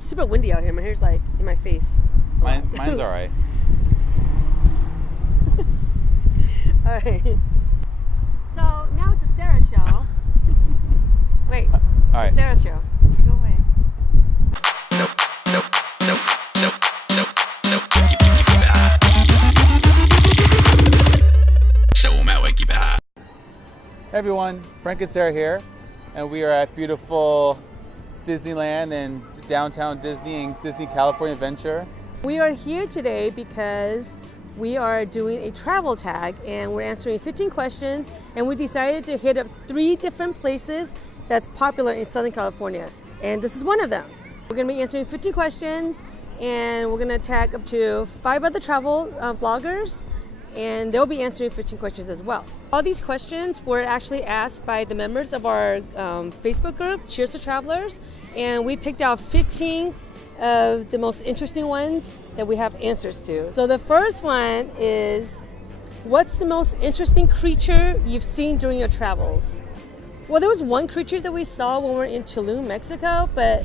super windy out here. My hair's like in my face. Mine's all right. All right. So now it's a Sarah show. Wait. All right. It's a Sarah show. Go away. Hey everyone, Frank and Sarah here, and we are at beautiful Disneyland and downtown Disney and Disney California Adventure. We are here today because we are doing a travel tag and we're answering 15 questions, and we decided to hit up 3 different places that's popular in Southern California, and this is one of them. We're going to be answering 15 questions, and we're going to tag up to 5 other travel vloggers, and they'll be answering 15 questions as well. All these questions were actually asked by the members of our Facebook group, Cheerstotravels, and we picked out 15 of the most interesting ones that we have answers to. So the first one is, what's the most interesting creature you've seen during your travels? Well, there was one creature that we saw when we were in Tulum, Mexico, but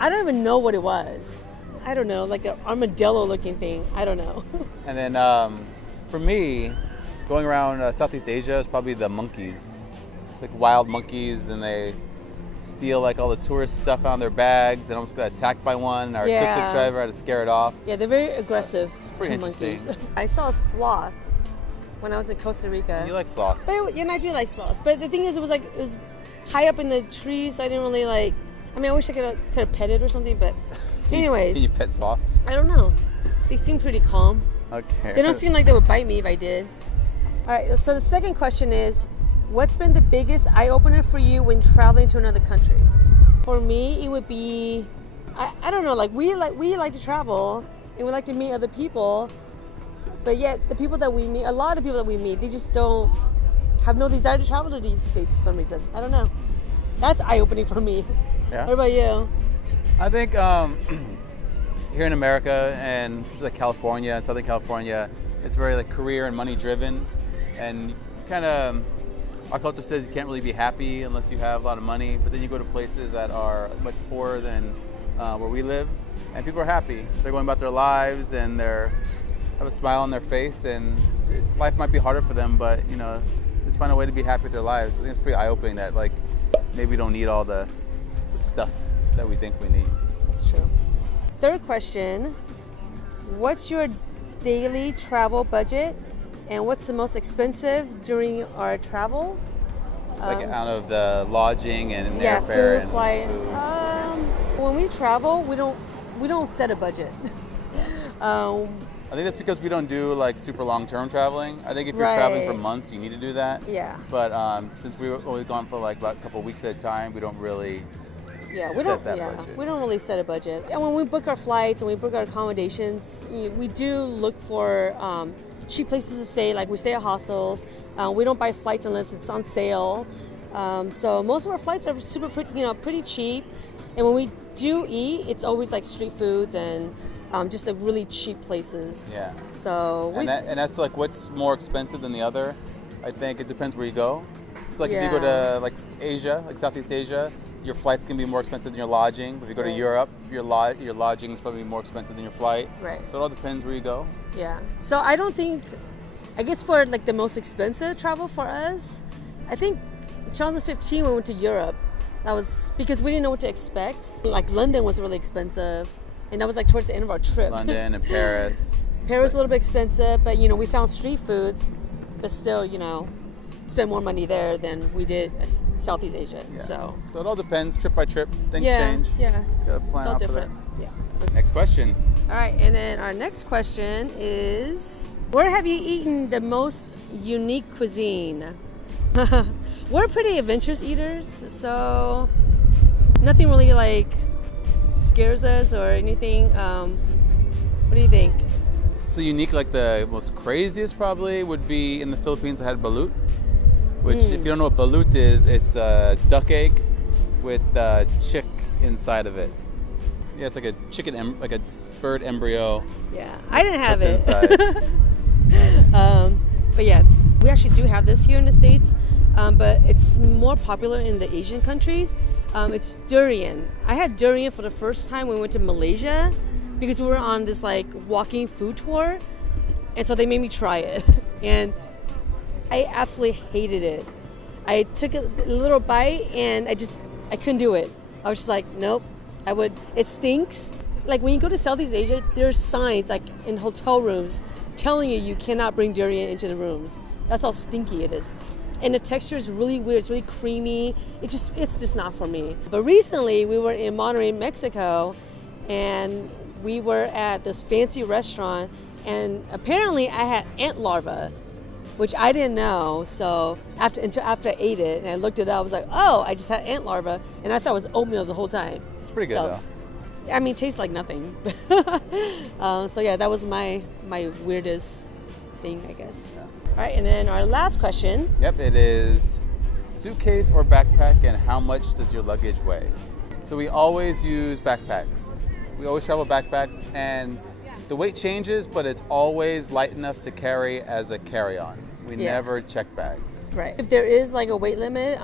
I don't even know what it was. I don't know, like an armadillo looking thing. I don't know. And then for me, going around Southeast Asia is probably the monkeys. It's like wild monkeys, and they steal like all the tourist stuff out of their bags and almost got attacked by one. Our tuk-tuk driver had to scare it off. Yeah, they're very aggressive. It's pretty interesting. I saw a sloth when I was in Costa Rica. You like sloths? But, yeah, and I do like sloths. But the thing is, it was high up in the trees. So I didn't really like. I mean, I wish I could have pet it or something. But anyways, can you pet sloths? I don't know. They seem pretty calm. Okay. They don't seem like they would bite me if I did. All right. So the second question is, what's been the biggest eye-opener for you when traveling to another country? For me, it would be, I don't know, like we like to travel and we like to meet other people, but yet the people that we meet, a lot of people that we meet, they just don't have no desire to travel to these states for some reason. I don't know. That's eye-opening for me. Yeah. What about you? I think here in America and like California and Southern California, it's very like career and money driven, and kind of our culture says you can't really be happy unless you have a lot of money. But then you go to places that are much poorer than where we live, and people are happy. They're going about their lives and they have a smile on their face, and life might be harder for them, but you know, just find a way to be happy with their lives. I think it's pretty eye-opening that like maybe we don't need all the stuff that we think we need. That's true. Third question, what's your daily travel budget and what's the most expensive during our travels? Like out of the lodging and yeah, airfare food, and flight. food. When we travel, we don't set a budget. I think that's because we don't do like super long-term traveling. I think if you're traveling for months, you need to do that. Yeah. But since we've only gone for like about a couple of weeks at a time, we don't really set that budget. We don't really set a budget. And when we book our flights and we book our accommodations, we do look for cheap places to stay. Like we stay at hostels. We don't buy flights unless it's on sale. So most of our flights are super, pretty cheap. And when we do eat, it's always like street foods and just like really cheap places. Yeah. So and as to like what's more expensive than the other, I think it depends where you go. So like if you go to like Asia, like Southeast Asia, your flight's can be more expensive than your lodging. But if you go to Europe, your lodging is probably more expensive than your flight. Right. So it all depends where you go. Yeah. So I guess for like the most expensive travel for us, I think 2015 we went to Europe. That was because we didn't know what to expect. Like London was really expensive, and that was like towards the end of our trip. London and Paris. Paris was a little bit expensive, but we found street foods, but still, spend more money there than we did Southeast Asia. Yeah. So it all depends, trip by trip. Things change. Yeah. Just gotta plan it's all out different. for that. Yeah. Next question. All right, and then our next question is, where have you eaten the most unique cuisine? We're pretty adventurous eaters, so nothing really like scares us or anything. What do you think? So unique, like the most craziest probably would be in the Philippines. I had balut, which if you don't know what balut is, it's a duck egg with chick inside of it. Yeah, it's like a chicken, like a bird embryo. Yeah, I didn't have it. Inside. But yeah, we actually do have this here in the States, but it's more popular in the Asian countries. It's durian. I had durian for the first time when we went to Malaysia because we were on this like walking food tour, and so they made me try it, and I absolutely hated it. I took a little bite and I couldn't do it. I was just like, nope. It stinks. Like when you go to Southeast Asia, there's signs like in hotel rooms telling you cannot bring durian into the rooms. That's how stinky it is. And the texture is really weird. It's really creamy. It's just not for me. But recently we were in Monterrey, Mexico, and we were at this fancy restaurant, and apparently I had ant larvae, which I didn't know. So after I ate it and I looked it up, I was like, oh, I just had ant larvae, and I thought it was oatmeal the whole time. It's pretty good though. I mean, it tastes like nothing. So yeah, that was my weirdest thing, I guess. Yeah. All right, and then our last question. Yep, it is suitcase or backpack, and how much does your luggage weigh? So we always use backpacks. We always travel backpacks, and the weight changes, but it's always light enough to carry as a carry-on. We never check bags. Right. If there is like a weight limit,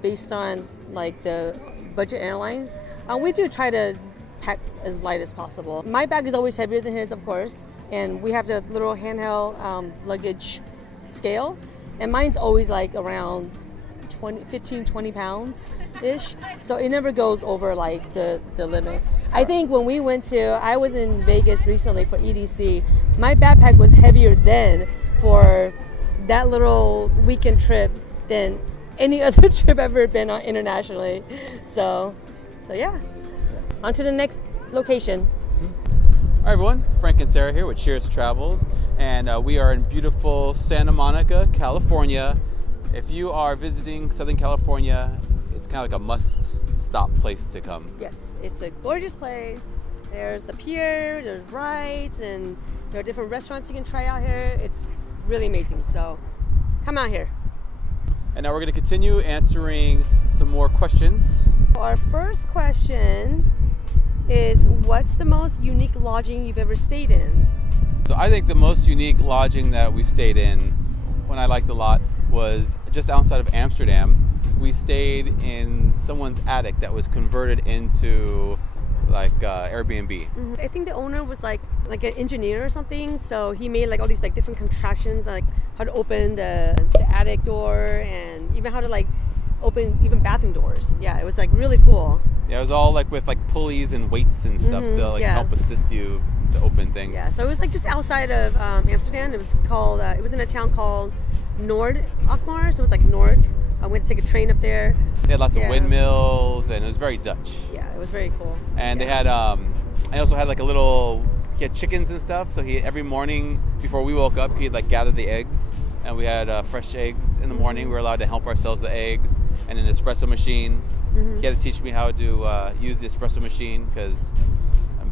based on like the budget airlines, we do try to pack as light as possible. My bag is always heavier than his, of course, and we have the little handheld luggage scale, and mine's always like around 15-20 pounds ish, so it never goes over like the limit. I think when we I was in Vegas recently for EDC, my backpack was heavier then for that little weekend trip than any other trip I've ever been on internationally. So yeah. On to the next location. Hi everyone, Frank and Sarah here with Cheers Travels, and we are in beautiful Santa Monica, California. If you are visiting Southern California, it's kind of like a must-stop place to come. Yes, it's a gorgeous place. There's the pier, there's rides, and there are different restaurants you can try out here. It's really amazing, so come out here. And now we're going to continue answering some more questions. Our first question is, what's the most unique lodging you've ever stayed in? So I think the most unique lodging that we've stayed in, one I liked a lot, was just outside of Amsterdam. We stayed in someone's attic that was converted into like Airbnb. Mm-hmm. I think the owner was like an engineer or something, so he made like all these like different contraptions, like how to open the attic door, and even how to like open even bathroom doors. Yeah, it was like really cool. Yeah, it was all like with like pulleys and weights and stuff to like help assist you to open things. Yeah, so it was like just outside of Amsterdam. It was called, it was in a town called Noord-Alkmaar, so it was like north. I went to take a train up there. They had lots of windmills, and it was very Dutch. Yeah, it was very cool. And they had, I also had like he had chickens and stuff, so every morning before we woke up, he'd like gather the eggs, and we had fresh eggs in the morning. We were allowed to help ourselves the eggs, and an espresso machine. He had to teach me how to use the espresso machine, because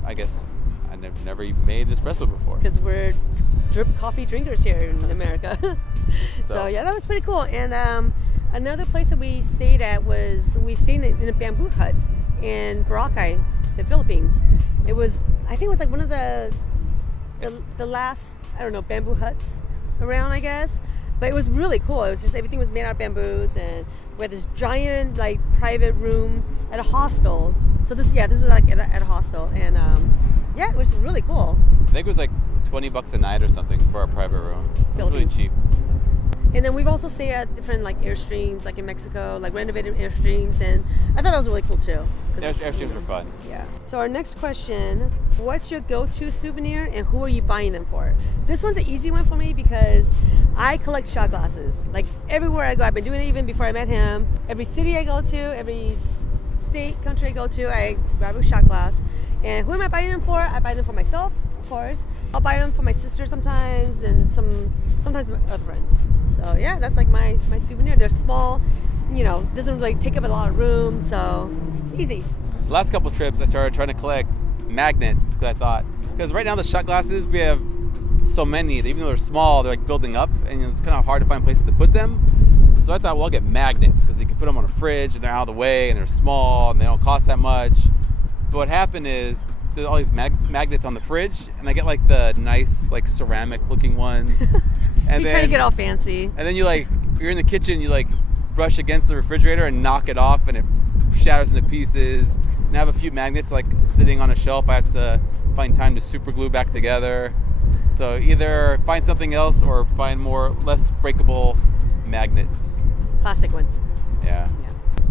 I guess I never even made espresso before. Because we're drip coffee drinkers here in America. So yeah, that was pretty cool. And another place that we stayed at was, in a bamboo hut in Boracay, the Philippines. I think it was like one of the last, I don't know, bamboo huts around, I guess. But it was really cool. It was just, everything was made out of bamboos, and we had this giant like private room at a hostel. So this was like at a hostel, and yeah, it was really cool. I think it was like $20 a night or something for a private room. It was really cheap. And then we've also stayed at different like Airstreams, like in Mexico, like renovated Airstreams, and I thought that was really cool too. Airstreams were fun. Yeah. So our next question, what's your go-to souvenir and who are you buying them for? This one's an easy one for me because I collect shot glasses. Like everywhere I go, I've been doing it even before I met him. Every city I go to, every state, country I go to, I grab a shot glass. And who am I buying them for? I buy them for myself, of course. I'll buy them for my sister sometimes, and sometimes my other friends. So yeah, that's like my souvenir. They're small, doesn't really take up a lot of room, so easy. The last couple trips, I started trying to collect magnets, because right now the shot glasses, we have so many that even though they're small, they're like building up, and it's kind of hard to find places to put them. So I thought, well, I'll get magnets because you can put them on a fridge, and they're out of the way, and they're small, and they don't cost that much. But what happened is there's all these magnets on the fridge, and I get like the nice like ceramic looking ones. And you try to get all fancy. And then you're in the kitchen, you like brush against the refrigerator and knock it off, and it shatters into pieces. And I have a few magnets like sitting on a shelf. I have to find time to super glue back together. So either find something else or find less breakable magnets. Classic ones. Yeah.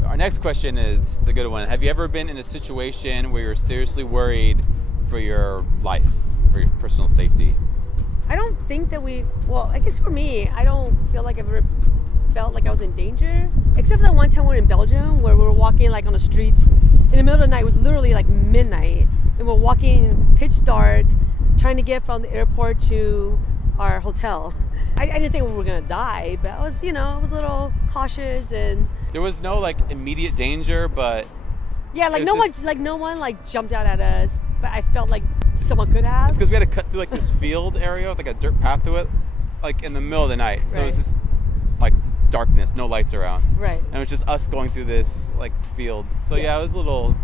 Our next question it's a good one. Have you ever been in a situation where you're seriously worried for your life, for your personal safety? I don't think that I guess for me, I don't feel like I've ever felt like I was in danger. Except for that one time we were in Belgium where we were walking like on the streets in the middle of the night. It was literally like midnight. And we're walking pitch dark, trying to get from the airport to our hotel. I didn't think we were gonna die, but I was a little cautious and... There was no like immediate danger, but... Yeah, like no one like jumped out at us, but I felt like someone could have. It's because we had to cut through like this field area with like a dirt path through it, like in the middle of the night. So It was just like darkness, no lights around. Right. And it was just us going through this like field. So yeah, it was a little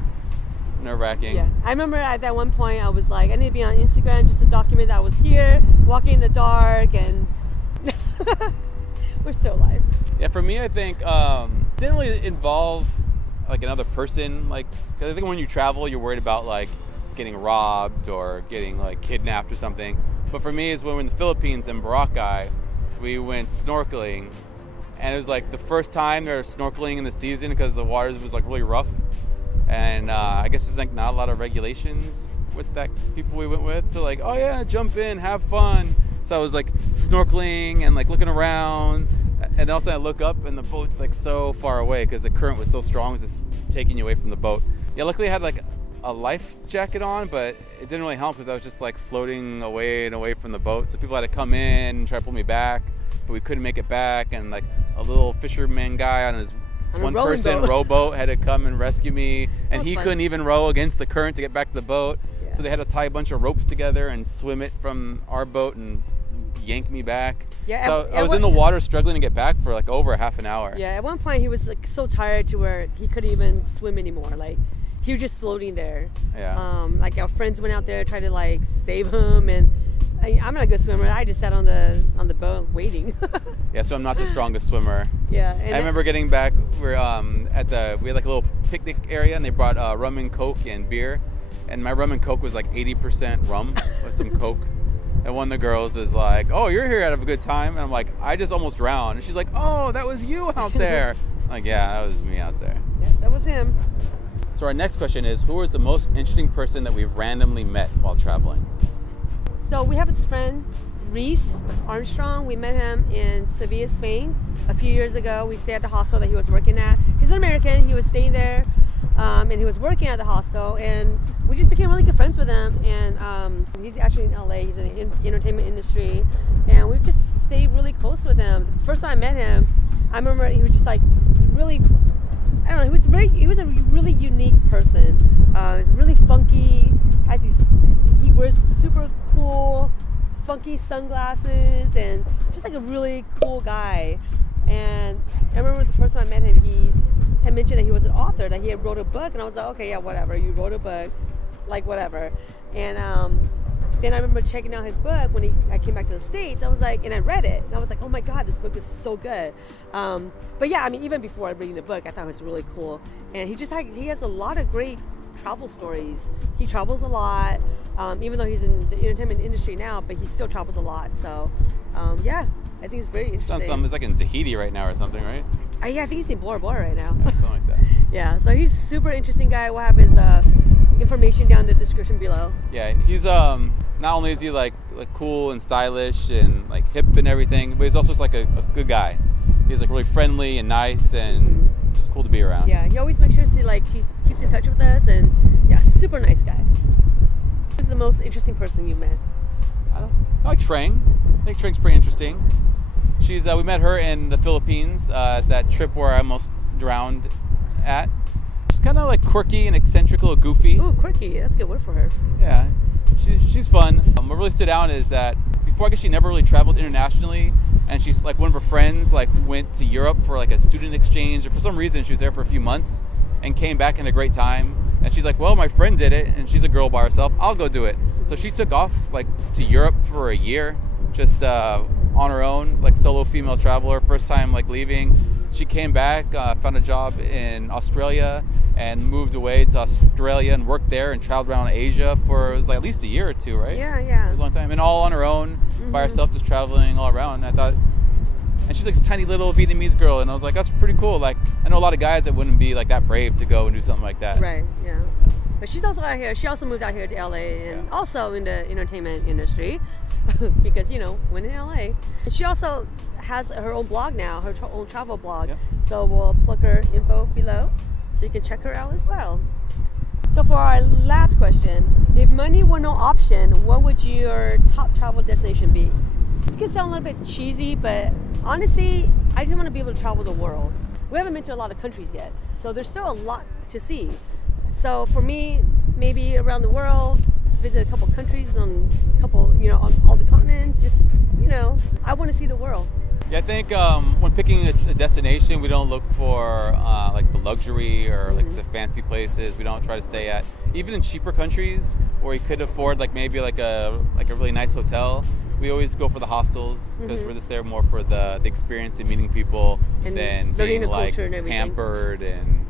nerve-wracking. Yeah. I remember at that one point I was like, I need to be on Instagram just to document that I was here, walking in the dark, and we're still alive. Yeah, for me, I think didn't really involve like another person. Like, 'cause I think when you travel, you're worried about like getting robbed or getting like kidnapped or something. But for me, is when we were in the Philippines in Boracay, we went snorkeling, and it was like the first time they were snorkeling in the season because the waters was like really rough, and I guess there's like not a lot of regulations with that people we went with. So like, oh yeah, jump in, have fun. So I was like snorkeling and like looking around, and all of a sudden I look up and the boat's like so far away because the current was so strong, it was just taking you away from the boat. Yeah, luckily I had like a life jacket on, but it didn't really help because I was just like floating away and away from the boat. So people had to come in and try to pull me back, but we couldn't make it back. And like a little fisherman guy on his one-person rowboat had to come and rescue me, and he couldn't even row against the current to get back to the boat. Yeah. So they had to tie a bunch of ropes together and swim it from our boat and yank me back. Yeah, so I was in the water struggling to get back for like over a half an hour. Yeah, at one point he was like so tired to where he couldn't even swim anymore. Like he was just floating there. Yeah. Like our friends went out there trying to like save him, and I'm not a good swimmer. I just sat on the boat waiting. Yeah, so I'm not the strongest swimmer. Yeah. I remember getting back. We had like a little picnic area, and they brought rum and Coke and beer, and my rum and Coke was like 80% rum with some Coke. And one of the girls was like, "Oh, you're here to have a good time," and I'm like, "I just almost drowned." And she's like, "Oh, that was you out there." I'm like, yeah, that was me out there. Yeah, that was him. So our next question is, who was the most interesting person that we've randomly met while traveling? So we have this friend, Reese Armstrong. We met him in Sevilla, Spain a few years ago. We stayed at the hostel that he was working at. He's an American. He was staying there, and he was working at the hostel, and we just became really good friends with him. And he's actually in LA. He's in the entertainment industry, and we've just stayed really close with him. The first time I met him, I remember he was just like really, I don't know, he was a really unique person. He was really funky, he wears super cool, funky sunglasses, and just like a really cool guy. And I remember the first time I met him, he had mentioned that he was an author, that he had wrote a book, and I was like, okay, yeah, whatever, you wrote a book, like whatever. And then I remember checking out his book when I came back to the States. I was like, and I read it, and I was like, oh my God, this book is so good. But yeah, I mean, even before reading the book, I thought it was really cool. And he has a lot of great travel stories. He travels a lot, even though he's in the entertainment industry now, but he still travels a lot. So yeah, I think it's very interesting. It's like in Tahiti right now or something, right? Yeah, I think he's in Bora Bora right now. Yeah, something like that. Yeah, so he's a super interesting guy. We'll have his information down in the description below. Yeah, he's not only is he like cool and stylish and like hip and everything, but he's also just like a good guy. He's like really friendly and nice and just cool to be around. Yeah, he always makes sure to he keeps in touch with us, and yeah, super nice guy. Who's the most interesting person you've met? I like Trang. I think Trang's pretty interesting. We met her in the Philippines at that trip where I almost drowned at. She's kind of like quirky and eccentric, a little goofy. Oh, quirky. That's a good word for her. Yeah, she's fun. What really stood out is that before, I guess she never really traveled internationally, and she's like one of her friends like went to Europe for like a student exchange, or for some reason she was there for a few months and came back in a great time. And she's like, well, my friend did it, and she's a girl by herself, I'll go do it. So she took off like to Europe for a year, just on her own, like solo female traveler, first time like leaving. She came back, found a job in Australia, and moved away to Australia and worked there and traveled around Asia for, it was like at least a year or two, right? Yeah. It was a long time. And all on her own, by herself, just traveling all around. And I thought, and she's like this tiny little Vietnamese girl, and I was like, that's pretty cool. Like, I know a lot of guys that wouldn't be like that brave to go and do something like that. Right, yeah. But she's also out here. She also moved out here to LA and also in the entertainment industry because, when in LA. She also has her own blog now, her own travel blog. So we'll plug her info below so you can check her out as well. So for our last question, if money were no option, what would your top travel destination be? This could sound a little bit cheesy, but honestly, I just want to be able to travel the world. We haven't been to a lot of countries yet, so there's still a lot to see. So for me, maybe around the world, visit a couple countries on on all the continents. Just, I want to see the world. Yeah, I think when picking a destination, we don't look for like the luxury or like the fancy places. We don't try to stay at even in cheaper countries where you could afford like maybe like a really nice hotel. We always go for the hostels because we're just there more for the experience and meeting people than being like pampered and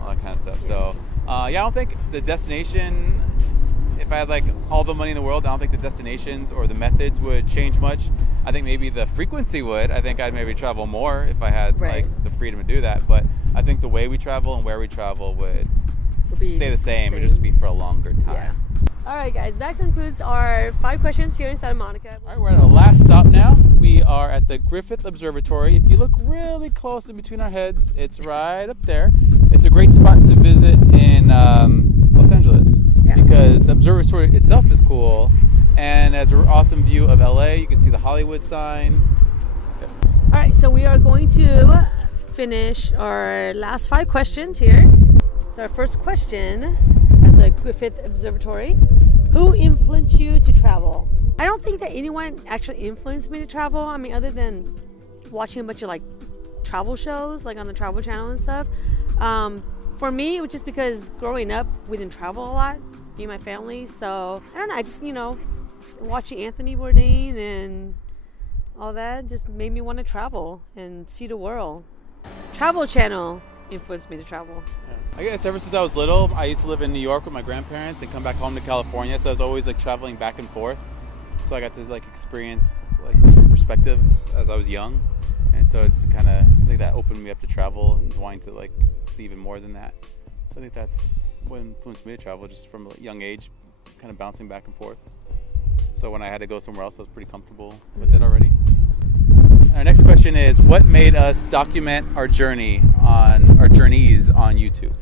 all that kind of stuff. So I don't think the destination, if I had like all the money in the world, I don't think the destinations or the methods would change much. I think maybe the frequency would. I think I'd maybe travel more if I had like the freedom to do that. But I think the way we travel and where we travel would stay the same. It would just be for a longer time. Yeah. All right, guys, that concludes our 5 questions here in Santa Monica. All right, we're at our last stop now. We are at the Griffith Observatory. If you look really close in between our heads, it's right up there. It's a great spot to visit in Los Angeles because the observatory itself is cool and has an awesome view of LA. You can see the Hollywood sign. All right, so we are going to finish our last 5 questions here. So our first question at the Griffith Observatory: who influenced you to travel? I don't think that anyone actually influenced me to travel. I mean, other than watching a bunch of like travel shows, like on the Travel Channel and stuff. For me, it was just because growing up, we didn't travel a lot, me and my family. So I don't know. I just, watching Anthony Bourdain and all that just made me want to travel and see the world. Travel Channel influenced me to travel. I guess ever since I was little, I used to live in New York with my grandparents and come back home to California. So I was always like traveling back and forth. So I got to like experience like different perspectives as I was young. And so it's kind of, I think that opened me up to travel and wanting to like see even more than that. So I think that's what influenced me to travel, just from a young age, kind of bouncing back and forth. So when I had to go somewhere else, I was pretty comfortable with it already. Our next question is, what made us document our journeys on YouTube?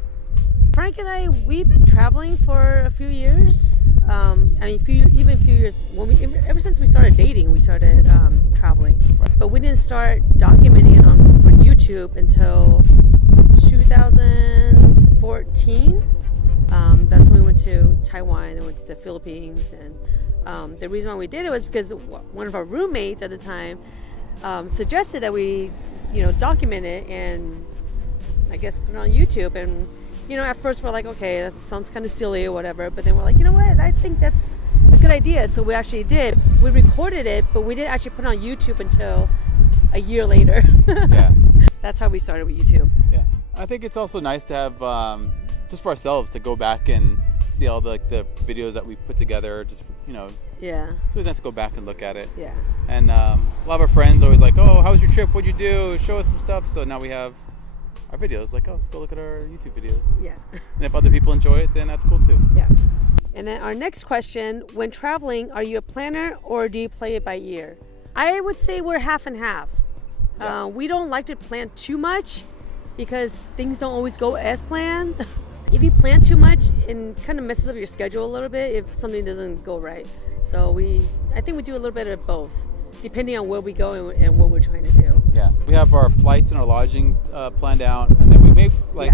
Frank and I, we've been traveling for a few years. A few years. Ever since we started dating, we started traveling. Right. But we didn't start documenting it for YouTube until 2014. That's when we went to Taiwan and went to the Philippines. And the reason why we did it was because one of our roommates at the time suggested that we, document it and I guess put it on YouTube. And at first we're like, okay, that sounds kind of silly or whatever. But then we're like, you know what? I think that's a good idea. So we actually did. We recorded it, but we didn't actually put it on YouTube until a year later. Yeah. That's how we started with YouTube. Yeah. I think it's also nice to have, just for ourselves, to go back and see all the videos that we put together. Just, Yeah. It's always nice to go back and look at it. Yeah. And a lot of our friends always like, oh, how was your trip? What'd you do? Show us some stuff. So now we have our videos, like, oh, let's go look at our YouTube videos. Yeah. And if other people enjoy it, then that's cool too. Yeah. And then our next question, when traveling, are you a planner or do you play it by ear? I would say we're half and half. Yeah. We don't like to plan too much because things don't always go as planned. If you plan too much, it kind of messes up your schedule a little bit if something doesn't go right. So I think we do a little bit of both, depending on where we go and what we're trying to do. Yeah, we have our flights and our lodging planned out, and then we may we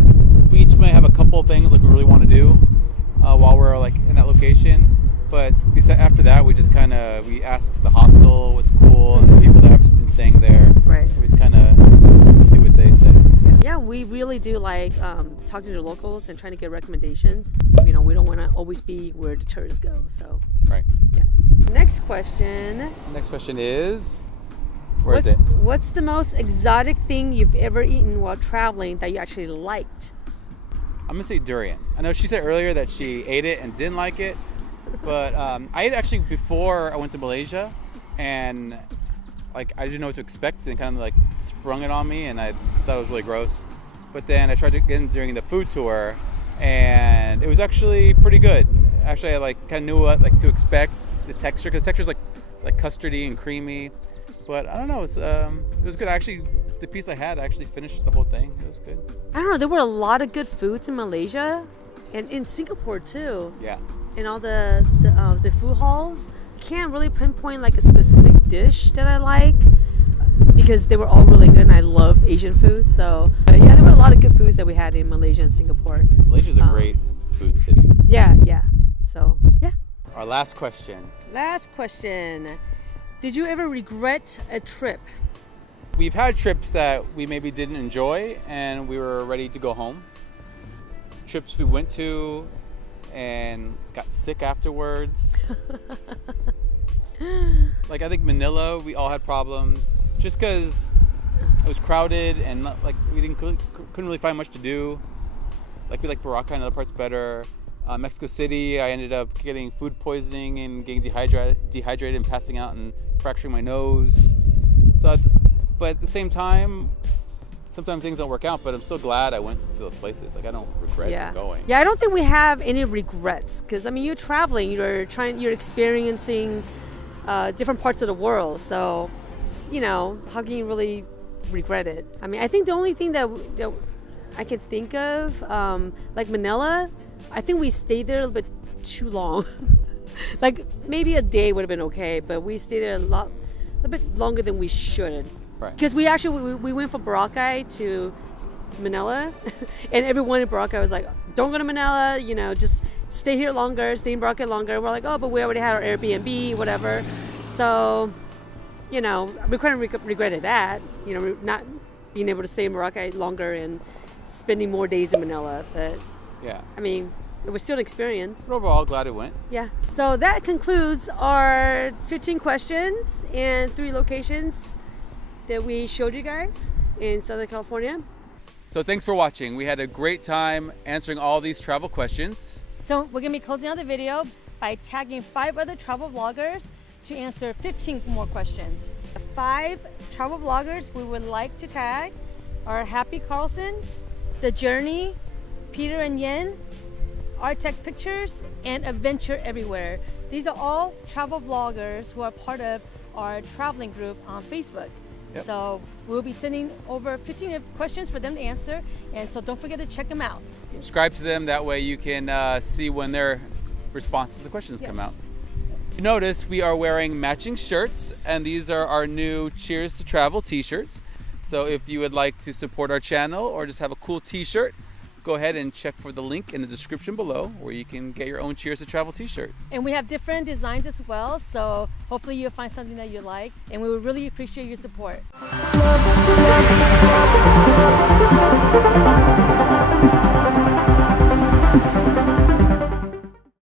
each may have a couple of things like we really want to do while we're like in that location. But after that, we just we ask the hostel what's cool and the people that have been staying there. Right. We just kind of see what they say. Yeah, we really do like talking to locals and trying to get recommendations. We don't want to always be where the tourists go. So. Right. Yeah. Next question. The next question is, Where is it? What's the most exotic thing you've ever eaten while traveling that you actually liked? I'm gonna say durian. I know she said earlier that she ate it and didn't like it, but I ate it actually before I went to Malaysia, and like I didn't know what to expect, and kind of like sprung it on me, and I thought it was really gross. But then I tried it again during the food tour, and it was actually pretty good. Actually, I like kind of knew what like to expect, the texture, because the texture's like custardy and creamy. But I don't know, it was good. Actually, the piece I had, I actually finished the whole thing. It was good. I don't know. There were a lot of good foods in Malaysia, and in Singapore too. Yeah. In all the food halls, can't really pinpoint like a specific dish that I like because they were all really good, and I love Asian food. So yeah, there were a lot of good foods that we had in Malaysia and Singapore. Malaysia's a great food city. Yeah. So yeah. Our last question. Last question. Did you ever regret a trip? We've had trips that we maybe didn't enjoy and we were ready to go home. Trips we went to and got sick afterwards. Like I think Manila, we all had problems just because it was crowded and not, like we couldn't really find much to do. Like we like Boracay and other parts better. Mexico City, I ended up getting food poisoning and getting dehydrated and passing out and fracturing my nose. But at the same time, sometimes things don't work out, but I'm still glad I went to those places. Like I don't regret going. Yeah, I don't think we have any regrets because I mean you're traveling, you're experiencing different parts of the world. So, you know, how can you really regret it? I mean, I think the only thing that I can think of, like Manila, I think we stayed there a little bit too long. Like maybe a day would have been okay, but we stayed there a bit longer than we should. Right. Because we actually we went from Boracay to Manila, and everyone in Boracay was like, "Don't go to Manila, you know, just stay here longer, stay in Boracay longer." And we're like, "Oh, but we already had our Airbnb, whatever." So, you know, we kind of regretted that, you know, not being able to stay in Boracay longer and spending more days in Manila. But yeah, I mean, it was still an experience. But overall, glad it went. Yeah. So that concludes our 15 questions and 3 locations that we showed you guys in Southern California. So thanks for watching. We had a great time answering all these travel questions. So we're gonna be closing out the video by tagging 5 other travel vloggers to answer 15 more questions. The 5 travel vloggers we would like to tag are Happy Carlson's, The Journey, Peter and Yen, Art Tech Pictures, and Adventure Everywhere. These are all travel vloggers who are part of our traveling group on Facebook. Yep. So we'll be sending over 15 questions for them to answer, and so don't forget to check them out. Subscribe to them, that way you can see when their responses to the questions come out. You notice we are wearing matching shirts, and these are our new Cheers to Travel t-shirts. So if you would like to support our channel or just have a cool t-shirt, go ahead and check for the link in the description below where you can get your own Cheers to Travel t-shirt. And we have different designs as well, so hopefully you'll find something that you like, and we would really appreciate your support.